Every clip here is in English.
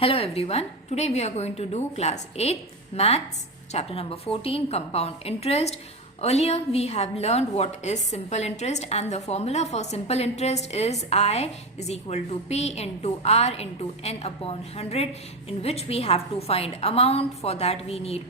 Hello everyone, today we are going to do class 8 maths chapter number 14 compound interest. Earlier we have learned what is simple interest and the formula for simple interest is I is equal to P into R into N upon 100, in which we have to find amount. For that we need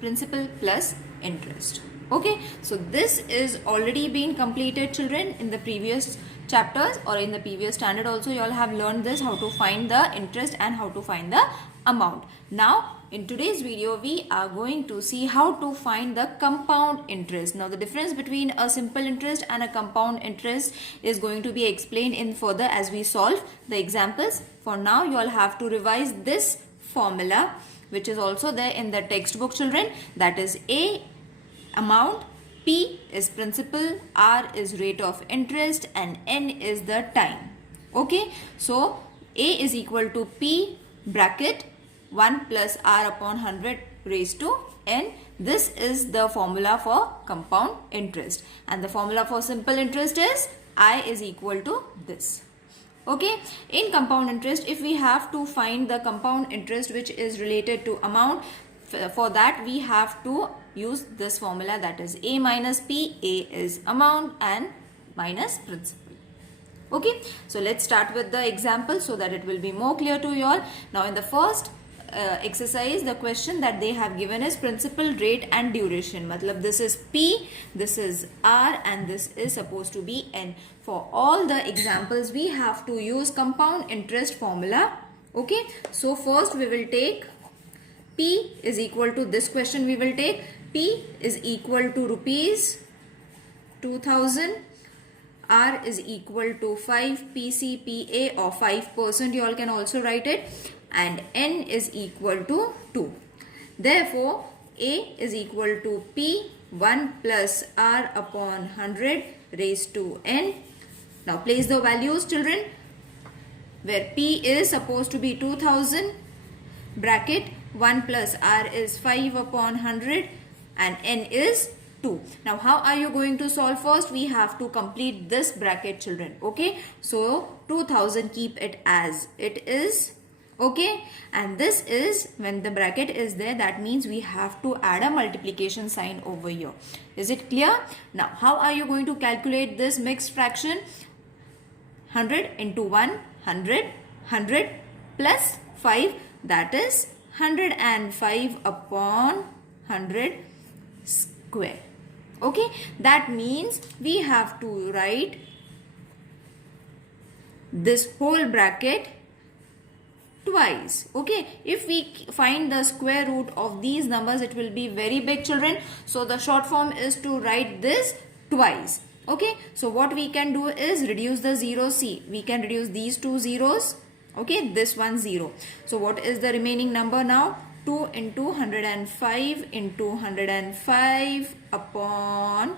principal plus interest. Okay, so this is already been completed, children. In the previous chapters or in the previous standard also you all have learned this, how to find the interest and how to find the amount. Now in today's video we are going to see how to find the compound interest. Now the difference between a simple interest and a compound interest is going to be explained in further as we solve the examples. For now you all have to revise this formula which is also there in the textbook, children. That is A amount, P is principal, R is rate of interest and N is the time. Okay, so A is equal to P bracket 1 plus R upon 100 raised to N. This is the formula for compound interest, and the formula for simple interest is I is equal to this. Okay, in compound interest, if we have to find the compound interest which is related to amount, for that we have to use this formula, that is A minus P. A is amount and minus principal. Okay, so let's start with the example so that it will be more clear to you all. Now in the first exercise, the question that they have given is principal, rate and duration. Matlab this is P, this is R and this is supposed to be N. For all the examples we have to use compound interest formula. Okay, so first we will take P is equal to this question, we will take P is equal to rupees 2000, R is equal to 5 PCPA or 5%, you all can also write it, and N is equal to 2. Therefore, A is equal to P 1 plus R upon 100 raised to N. Now place the values, children, where P is supposed to be 2000, bracket 1 plus R is 5 upon 100 and N is 2. Now how are you going to solve? First we have to complete this bracket, children. Okay, so 2000, keep it as it is. Okay, and this is, when the bracket is there, that means we have to add a multiplication sign over here. Is it clear? Now how are you going to calculate this mixed fraction? 100 into 1, 100, 100 plus 5, that is 105 upon 100 square. Okay, that means we have to write this whole bracket twice. Okay, if we find the square root of these numbers, it will be very big, children. So the short form is to write this twice. Okay, so what we can do is reduce the zeros. See, we can reduce these two zeros. Okay, this one 0. So what is the remaining number now? 2 into 105 into 105 upon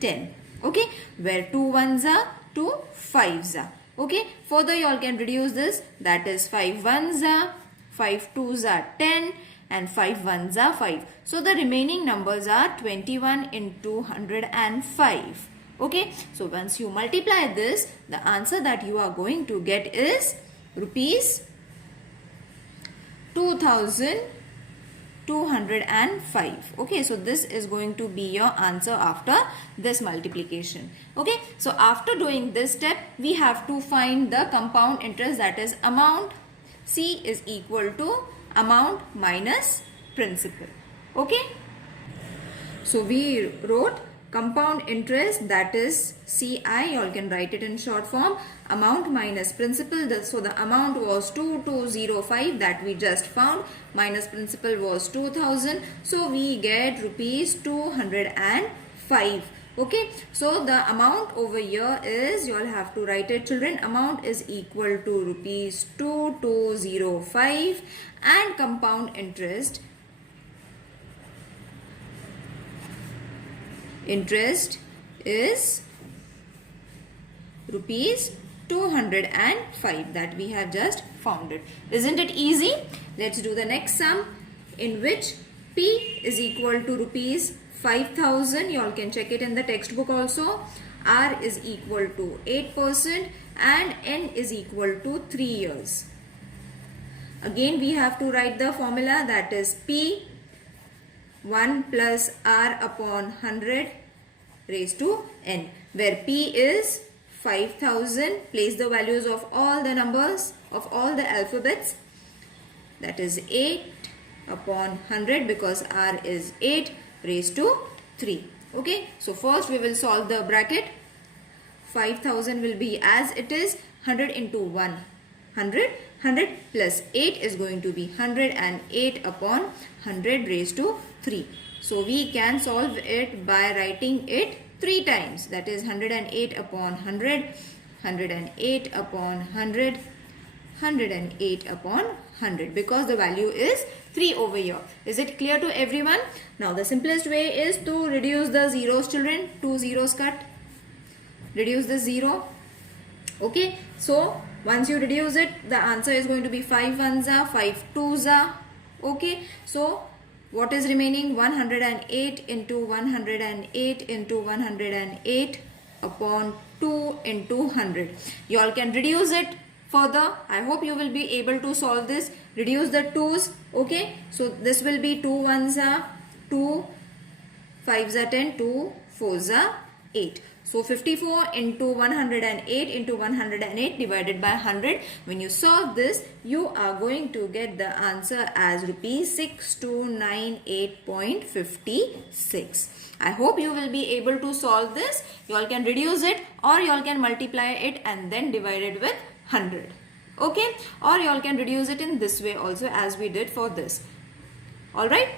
10. Okay, where 2 ones are, 2 5s are. Okay, further you all can reduce this, that is 5 ones are, 5 2s are 10 and 5 ones are 5. So the remaining numbers are 21 into 105. Okay, so once you multiply this, the answer that you are going to get is rupees 2205. Okay, so this is going to be your answer after this multiplication. Okay, so after doing this step, we have to find the compound interest, that is amount. C is equal to amount minus principal. Okay, so we wrote compound interest, that is CI, you all can write it in short form, amount minus principal. So the amount was 2205 that we just found, minus principal was 2000, so we get rupees 205. Okay, so the amount over here is, you all have to write it, children, amount is equal to rupees 2205 and compound interest is rupees 205 that we have just found it. Isn't it easy? Let's do the next sum, in which P is equal to rupees 5000. You all can check it in the textbook also. R is equal to 8% and N is equal to 3 years. Again we have to write the formula, that is P 1 plus R upon 100 raised to n, where P is 5000. Place the values of all the numbers of all the alphabets, that is 8 upon 100 because R is 8 raised to 3. Okay, so first we will solve the bracket. 5000 will be as it is, 100 into 1 100, 100 plus 8 is going to be 108 upon 100 raised to 3. So we can solve it by writing it 3 times, that is 108 upon 100, 108 upon 100, 108 upon 100, because the value is 3 over here. Is it clear to everyone? Now the simplest way is to reduce the zeros, children. 2 zeros cut. Reduce the 0. Okay, so once you reduce it, the answer is going to be 5 ones are, 5 twos are. Okay, so what is remaining? 108 into 108 into 108 upon 2 into 100. You all can reduce it further. I hope you will be able to solve this. Reduce the 2's. Okay, so this will be 2 ones are 2, 5s are 10, 2 4s are 8. So 54 into 108 into 108 divided by 100. When you solve this, you are going to get the answer as rupees 6298.56. I hope you will be able to solve this. You all can reduce it, or you all can multiply it and then divide it with 100. Okay, or you all can reduce it in this way also, as we did for this. Alright,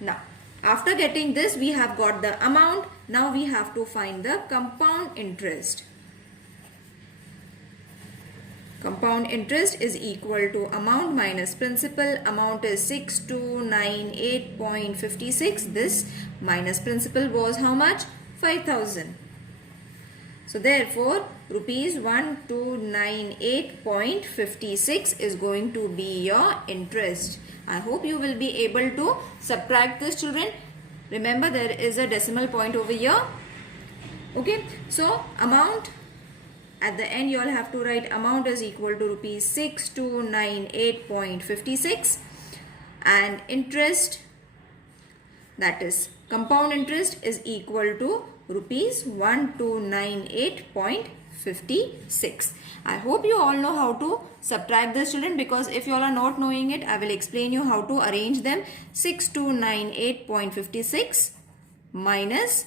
now after getting this, we have got the amount. Now we have to find the compound interest. Compound interest is equal to amount minus principal. Amount is 6298.56. This minus principal was how much? 5000. So therefore, rupees 1298.56 is going to be your interest. I hope you will be able to subtract this, children. Remember, there is a decimal point over here. Okay, so amount, at the end you all have to write amount is equal to rupees 6298.56, and interest, that is compound interest, is equal to rupees 1298.56. I hope you all know how to subtract this, children, because if you all are not knowing it, I will explain you how to arrange them. 6298.56 minus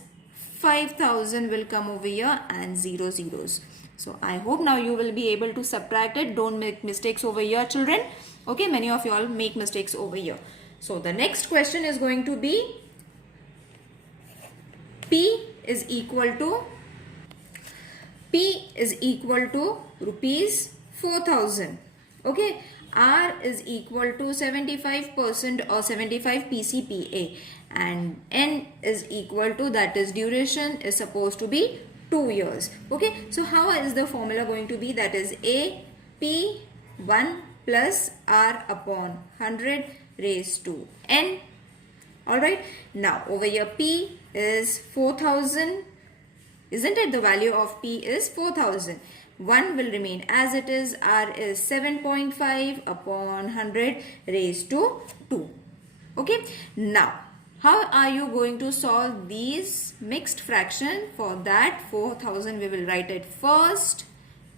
5000 will come over here, and 0 zeros. So I hope now you will be able to subtract it. Don't make mistakes over here, children. Okay, many of you all make mistakes over here. So the next question is going to be P is equal to rupees 4000. Okay, R is equal to 75% or 75 PCPA, and N is equal to, that is duration is supposed to be 2 years. Okay, so how is the formula going to be? That is A P 1 plus R upon 100 raised to N. Alright, now over here P is 4000. Isn't it? The value of P is 4000. 1 will remain as it is. R is 7.5 upon 100 raised to 2. Okay. Now, how are you going to solve these mixed fraction? For that, 4000 we will write it first.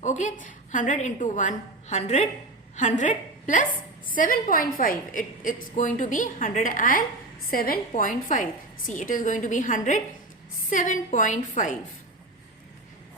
Okay. 100 into 1, 100. 100 plus 7.5. It's going to be 107.5. See, it is going to be 107.5.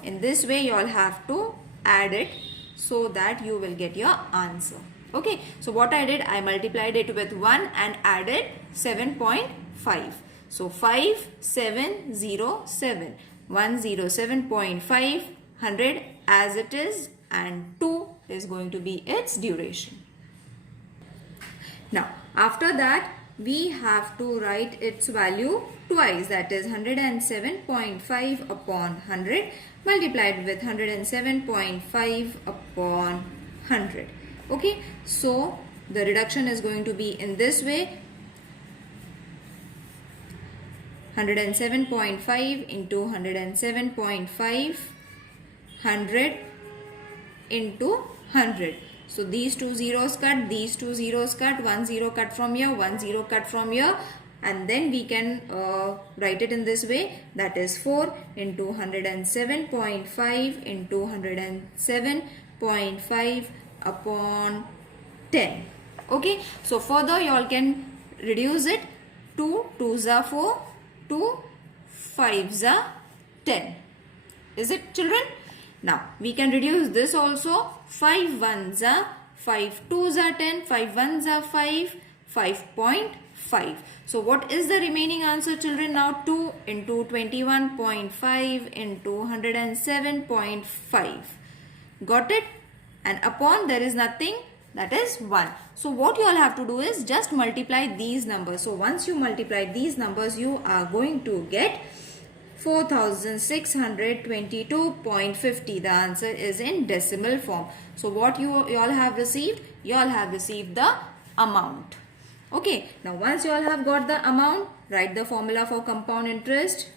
In this way, you all have to add it so that you will get your answer. Okay, so what I did, I multiplied it with 1 and added 7.5. So 5707, 107.5, 100 as it is, and 2 is going to be its duration. Now, after that, we have to write its value twice, that is 107.5 upon 100 multiplied with 107.5 upon 100. Okay, so the reduction is going to be in this way: 107.5 into 107.5, 100 into 100. So these two zeros cut, these two zeros cut, 1 0 cut from here, 1 0 cut from here, and then we can write it in this way, that is 4 into 107.5 into 107.5 upon 10. Okay, so further you all can reduce it. 2 2s are 4, 2 5s are 10. Is it, children? Now we can reduce this also. 5 1s are 5, 2s are 10, 5 1s are 5, 5.5. So what is the remaining answer, children? Now 2 into 21.5 into 107.5. Got it? And upon there is nothing, that is 1. So what you all have to do is just multiply these numbers. So once you multiply these numbers, you are going to get 4622.50. The answer is in decimal form. So what you all have received? You all have received the amount. Okay, now once you all have got the amount, write the formula for compound interest.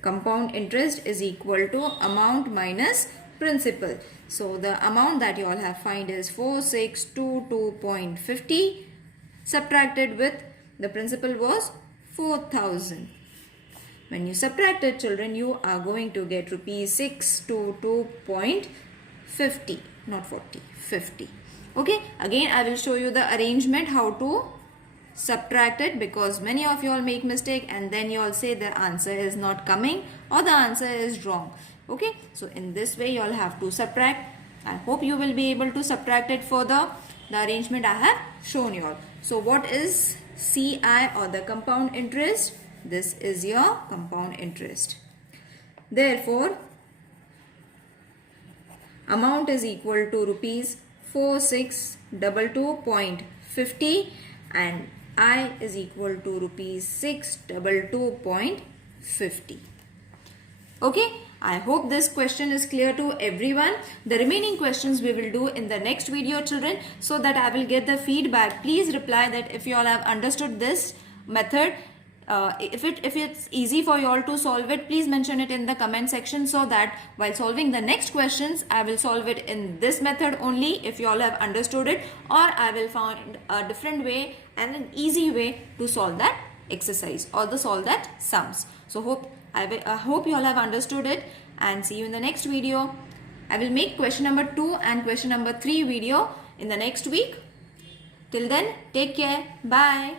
Compound interest is equal to amount minus principal. So the amount that you all have find is 4622.50 subtracted with the principal was 4,000. When you subtract it, children, you are going to get rupees 622.50, not 40, 50. Okay, again I will show you the arrangement how to subtract it, because many of you all make mistake and then you all say the answer is not coming or the answer is wrong. Okay, so in this way you all have to subtract. I hope you will be able to subtract it for the arrangement I have shown you all. So what is CI or the compound interest? This is your compound interest. Therefore, amount is equal to rupees 4622.50 and I is equal to rupees 622.50. Okay, I hope this question is clear to everyone. The remaining questions we will do in the next video, children, so that I will get the feedback. Please reply that if you all have understood this method. If it's easy for you all to solve it, please mention it in the comment section, so that while solving the next questions, I will solve it in this method only if you all have understood it, or I will find a different way and an easy way to solve that exercise or to solve that sums. So I hope you all have understood it, and see you in the next video. I will make question number 2 and question number 3 video in the next week. Till then, take care. Bye.